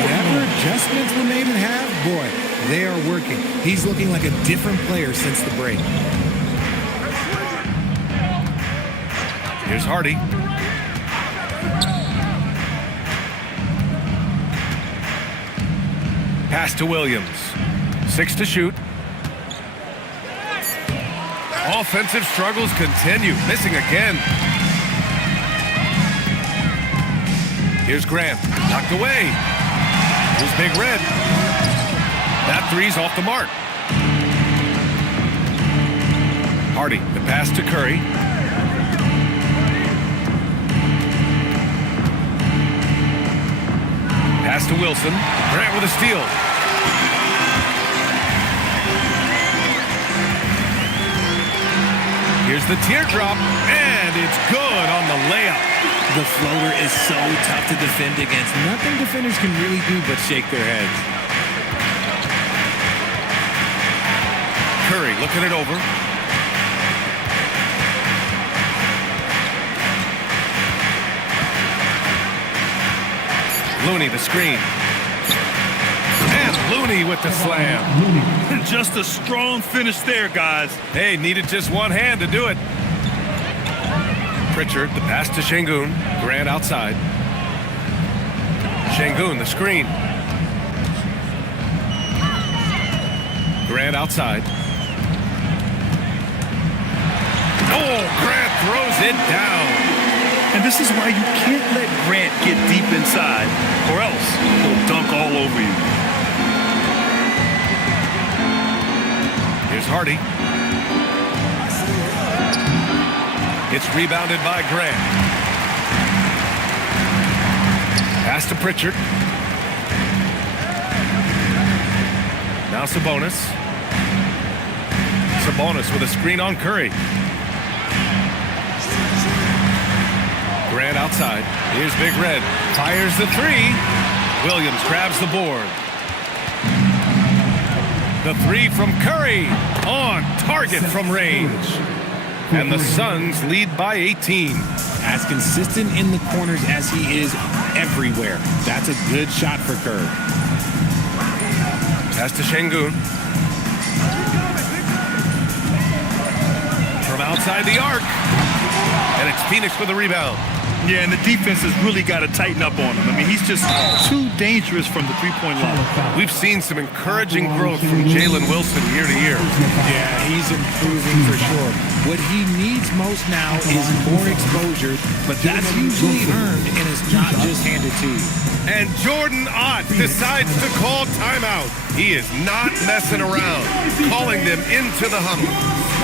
Whatever adjustments were made in half, boy, they are working. He's looking like a different player since the break. Here's Hardy. Pass to Williams. 6 to shoot. Offensive struggles continue. Missing again. Here's Grant. Knocked away. Here's Big Red. That 3's off the mark. Hardy, the pass to Curry. Pass to Wilson. Grant with a steal. Here's the teardrop, and it's good on the layup. The floater is so tough to defend against. Nothing defenders can really do but shake their heads. Curry looking it over. Looney the screen. And Looney with the slam. Just a strong finish there, guys. Hey, needed just one hand to do it. Pritchard, the pass to Şengün. Grant outside. Şengün, the screen. Grant outside. Oh, Grant throws it down. And this is why you can't let Grant get deep inside, or else he'll dunk all over you. Here's Hardy. It's rebounded by Grant. Pass to Pritchard. Now Sabonis. Sabonis with a screen on Curry. Grant outside. Here's Big Red. Fires the three. Williams grabs the board. The three from Curry. On target from range. And the Suns lead by 18. As consistent in the corners as he is everywhere. That's a good shot for Kerr. Pass to Şengün. From outside the arc. And it's Phoenix with the rebound. Yeah, and the defense has really got to tighten up on him. I mean, he's just too dangerous from the three-point line. We've seen some encouraging growth from Jalen Wilson year to year. Yeah, he's improving for sure. What he needs most now is more exposure, but that's usually earned and it's not just handed to you. And Jordan Ott decides to call timeout. He is not messing around, calling them into the huddle.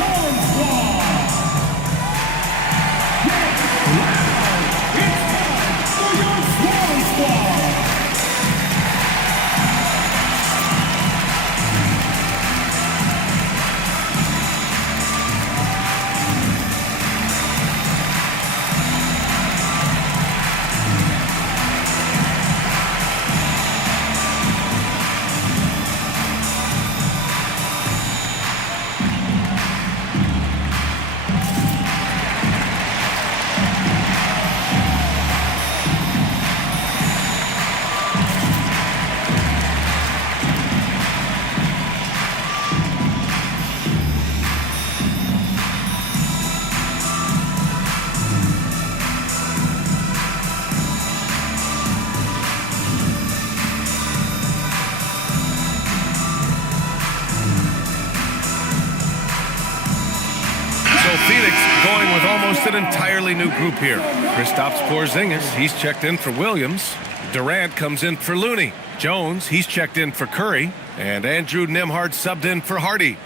Phoenix going with almost an entirely new group here. Kristaps Porzingis, he's checked in for Williams. Durant comes in for Looney. Jones, he's checked in for Curry. And Andrew Nembhard subbed in for Hardy.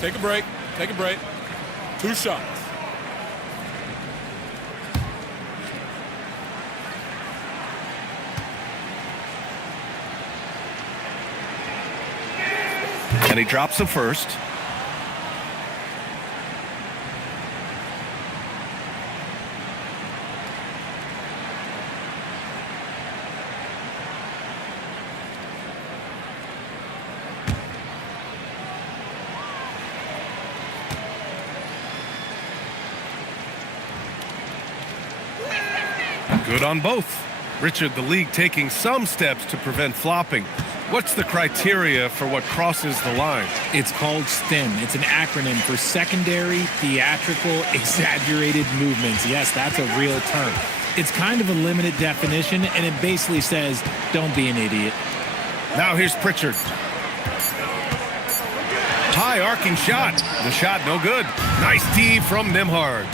Take a break. Take a break. 2 shots. And he drops the first. Good on both. Richard, the league taking some steps to prevent flopping. What's the criteria for what crosses the line? It's called STEM. It's an acronym for secondary, theatrical, exaggerated movements. Yes, that's a real term. It's kind of a limited definition, and it basically says, don't be an idiot. Now here's Pritchard. High arcing shot. The shot no good. Nice D from Nembhard.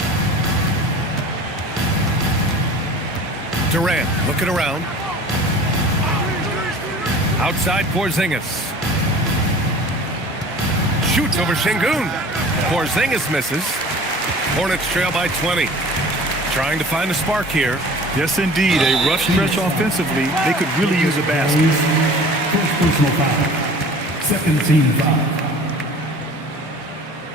Durant looking around. Outside Porzingis. Shoots over Şengün. Porzingis misses. Hornets trail by 20. Trying to find a spark here. Yes, indeed. A rough stretch offensively. They could really use a basket. First personal foul. Second team foul.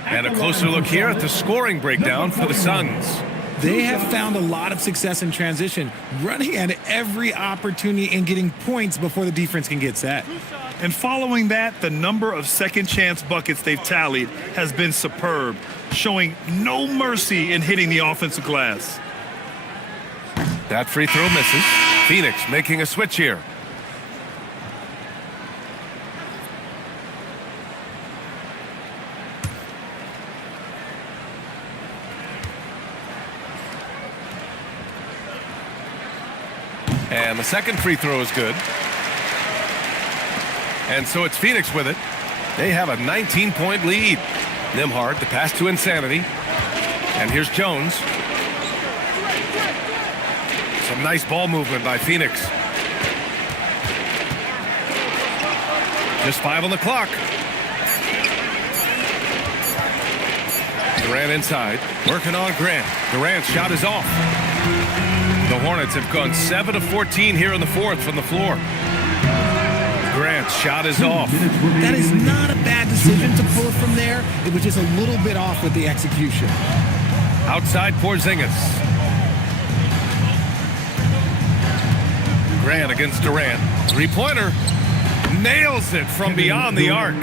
And a closer look here at the scoring breakdown for the Suns. They have found a lot of success in transition, running at every opportunity and getting points before the defense can get set. And following that, the number of second chance buckets they've tallied has been superb, showing no mercy in hitting the offensive glass. That free throw misses. Phoenix making a switch here. And the second free throw is good. And so it's Phoenix with it. They have a 19-point lead. Nembhard, the pass to Insanity. And here's Jones. Some nice ball movement by Phoenix. Just 5 on the clock. Durant inside, working on Grant. Durant's shot is off. The Hornets have gone 7 of 14 here in the fourth from the floor. Grant Durant's shot is off. That is not a bad decision to pull it from there. It was just a little bit off with the execution. Outside Porzingis. Grant against Durant. Three-pointer. Nails it from beyond the arc.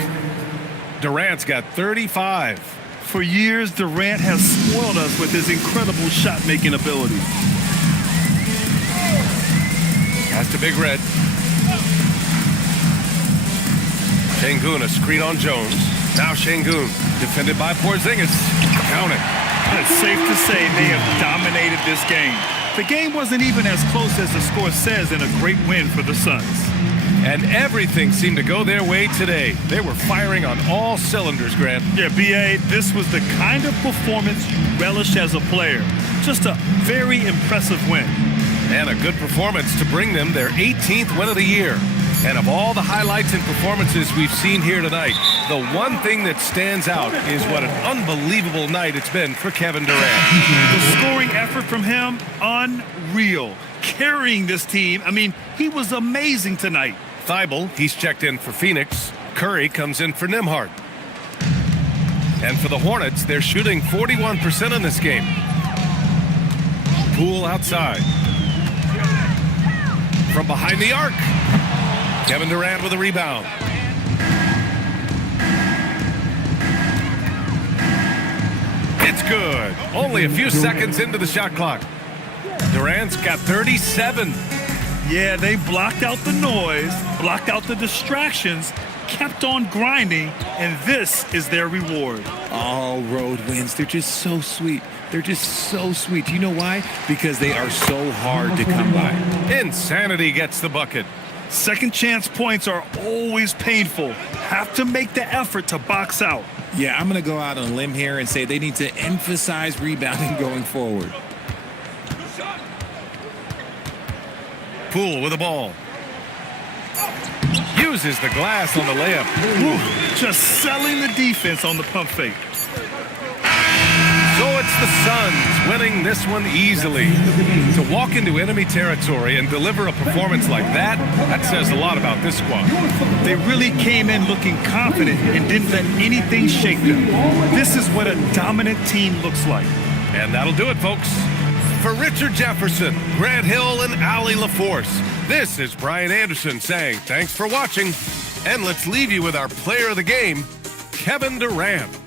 Durant's got 35. For years, Durant has spoiled us with his incredible shot-making ability. Pass to Big Red. Şengün a screen on Jones. Now Şengün, defended by Porzingis. Count it. It's safe to say they have dominated this game. The game wasn't even as close as the score says in a great win for the Suns. And everything seemed to go their way today. They were firing on all cylinders, Grant. Yeah, B.A., this was the kind of performance you relish as a player. Just a very impressive win. And a good performance to bring them their 18th win of the year. And of all the highlights and performances we've seen here tonight, the one thing that stands out is what an unbelievable night it's been for Kevin Durant. The scoring effort from him, unreal. Carrying this team, I mean, he was amazing tonight. Thibault, he's checked in for Phoenix. Curry comes in for Nembhard. And for the Hornets, they're shooting 41% in this game. Poole outside. From behind the arc. Kevin Durant with a rebound. It's good. Only a few seconds into the shot clock. Durant's got 37. Yeah, they blocked out the noise, blocked out the distractions, kept on grinding, and this is their reward. All road wins. They're just so sweet. They're just so sweet. You know why? Because they are so hard to come by. Insanity gets the bucket. Second chance points are always painful. Have to make the effort to box out. Yeah, I'm going to go out on a limb here and say they need to emphasize rebounding going forward. Poole with the ball. Uses the glass on the layup. Woo, just selling the defense on the pump fake. So it's the Suns winning this one easily. To walk into enemy territory and deliver a performance like that, that says a lot about this squad. They really came in looking confident and didn't let anything shake them. This is what a dominant team looks like. And that'll do it, folks. For Richard Jefferson, Grant Hill, and Allie LaForce, this is Brian Anderson saying thanks for watching. And let's leave you with our player of the game, Kevin Durant.